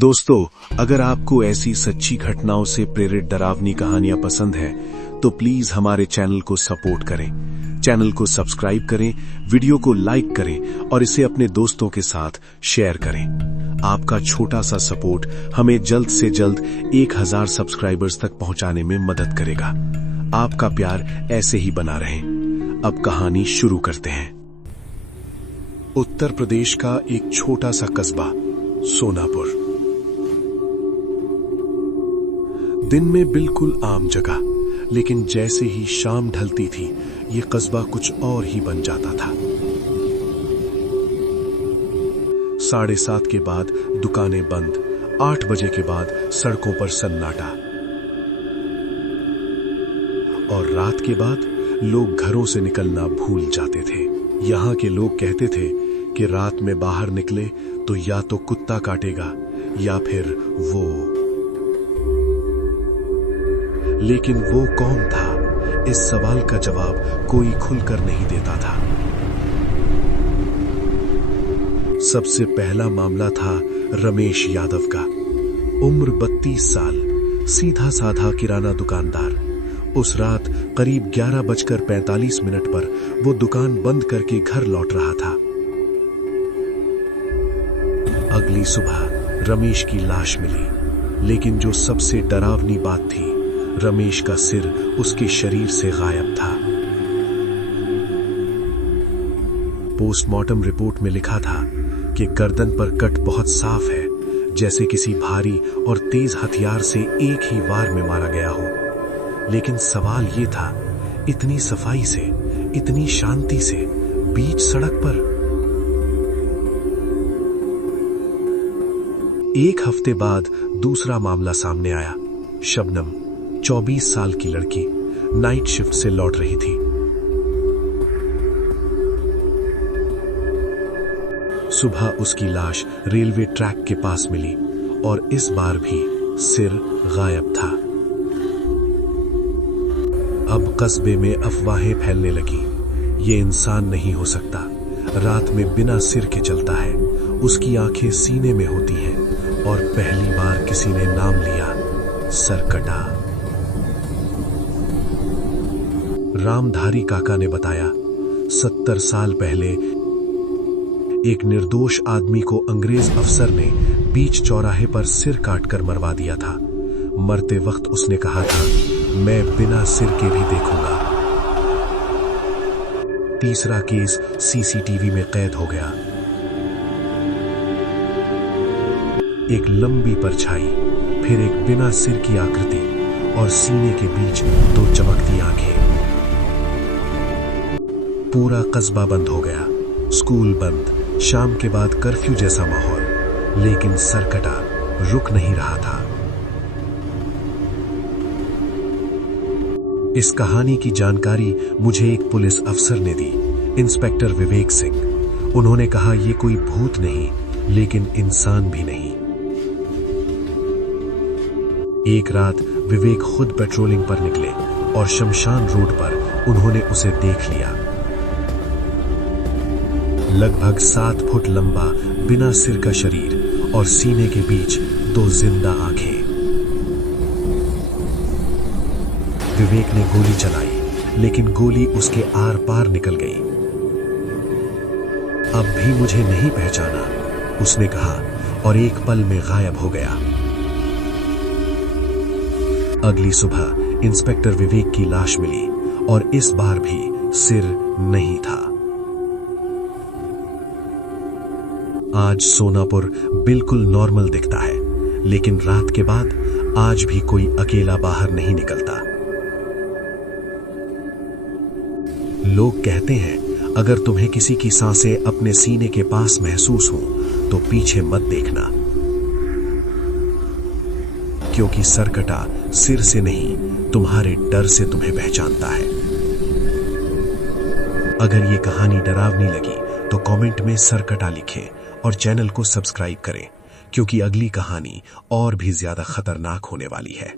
दोस्तों, अगर आपको ऐसी सच्ची घटनाओं से प्रेरित डरावनी कहानियां पसंद है तो प्लीज हमारे चैनल को सपोर्ट करें। चैनल को सब्सक्राइब करें, वीडियो को लाइक करें और इसे अपने दोस्तों के साथ शेयर करें। आपका छोटा सा सपोर्ट हमें जल्द से जल्द 1000 सब्सक्राइबर्स तक पहुंचाने में मदद करेगा। आपका प्यार ऐसे ही बना रहे। अब कहानी शुरू करते हैं। उत्तर प्रदेश का एक छोटा सा कस्बा सोनापुर। दिन में बिल्कुल आम जगह, लेकिन जैसे ही शाम ढलती थी ये कस्बा कुछ और ही बन जाता था। 7:30 के बाद दुकानें बंद, 8 बजे के बाद सड़कों पर सन्नाटा और रात के बाद लोग घरों से निकलना भूल जाते थे। यहाँ के लोग कहते थे कि रात में बाहर निकले तो या तो कुत्ता काटेगा या फिर वो। लेकिन वो कौन था, इस सवाल का जवाब कोई खुलकर नहीं देता था। सबसे पहला मामला था रमेश यादव का। उम्र 32 साल, सीधा साधा किराना दुकानदार। उस रात करीब 11:45 पर वो दुकान बंद करके घर लौट रहा था। अगली सुबह रमेश की लाश मिली, लेकिन जो सबसे डरावनी बात थी, रमेश का सिर उसके शरीर से गायब था। पोस्टमार्टम रिपोर्ट में लिखा था कि गर्दन पर कट बहुत साफ है, जैसे किसी भारी और तेज हथियार से एक ही वार में मारा गया हो। लेकिन सवाल ये था, इतनी सफाई से, इतनी शांति से, बीच सड़क पर। एक हफ्ते बाद दूसरा मामला सामने आया। शबनम, 24 साल की लड़की, नाइट शिफ्ट से लौट रही थी। सुबह उसकी लाश रेलवे ट्रैक के पास मिली और इस बार भी सिर गायब था। अब कस्बे में अफवाहें फैलने लगी। ये इंसान नहीं हो सकता, रात में बिना सिर के चलता है, उसकी आंखें सीने में होती हैं और पहली बार किसी ने नाम लिया, सरकटा। रामधारी काका ने बताया, 70 साल पहले एक निर्दोष आदमी को अंग्रेज अफसर ने बीच चौराहे पर सिर काटकर मरवा दिया था। मरते वक्त उसने कहा था, मैं बिना सिर के भी देखूंगा। तीसरा केस सीसीटीवी में कैद हो गया। एक लंबी परछाई, फिर एक बिना सिर की आकृति और सीने के बीच 2 चमकती आंखें। पूरा कस्बा बंद हो गया, स्कूल बंद, शाम के बाद कर्फ्यू जैसा माहौल। लेकिन सरकटा रुक नहीं रहा था। इस कहानी की जानकारी मुझे एक पुलिस अफसर ने दी, इंस्पेक्टर विवेक सिंह। उन्होंने कहा, ये कोई भूत नहीं, लेकिन इंसान भी नहीं। एक रात विवेक खुद पेट्रोलिंग पर निकले और शमशान रोड पर उन्होंने उसे देख लिया। लगभग 7 फुट लंबा बिना सिर का शरीर और सीने के बीच 2 जिंदा आंखें। विवेक ने गोली चलाई, लेकिन गोली उसके आर पार निकल गई। अब भी मुझे नहीं पहचाना, उसने कहा और एक पल में गायब हो गया। अगली सुबह इंस्पेक्टर विवेक की लाश मिली और इस बार भी सिर नहीं था। आज सोनापुर बिल्कुल नॉर्मल दिखता है, लेकिन रात के बाद आज भी कोई अकेला बाहर नहीं निकलता। लोग कहते हैं, अगर तुम्हें किसी की सांसें अपने सीने के पास महसूस हो तो पीछे मत देखना, क्योंकि सरकटा सिर से नहीं, तुम्हारे डर से तुम्हें पहचानता है। अगर ये कहानी डरावनी लगी तो कमेंट में सरकटा लिखें और चैनल को सब्सक्राइब करें, क्योंकि अगली कहानी और भी ज्यादा खतरनाक होने वाली है।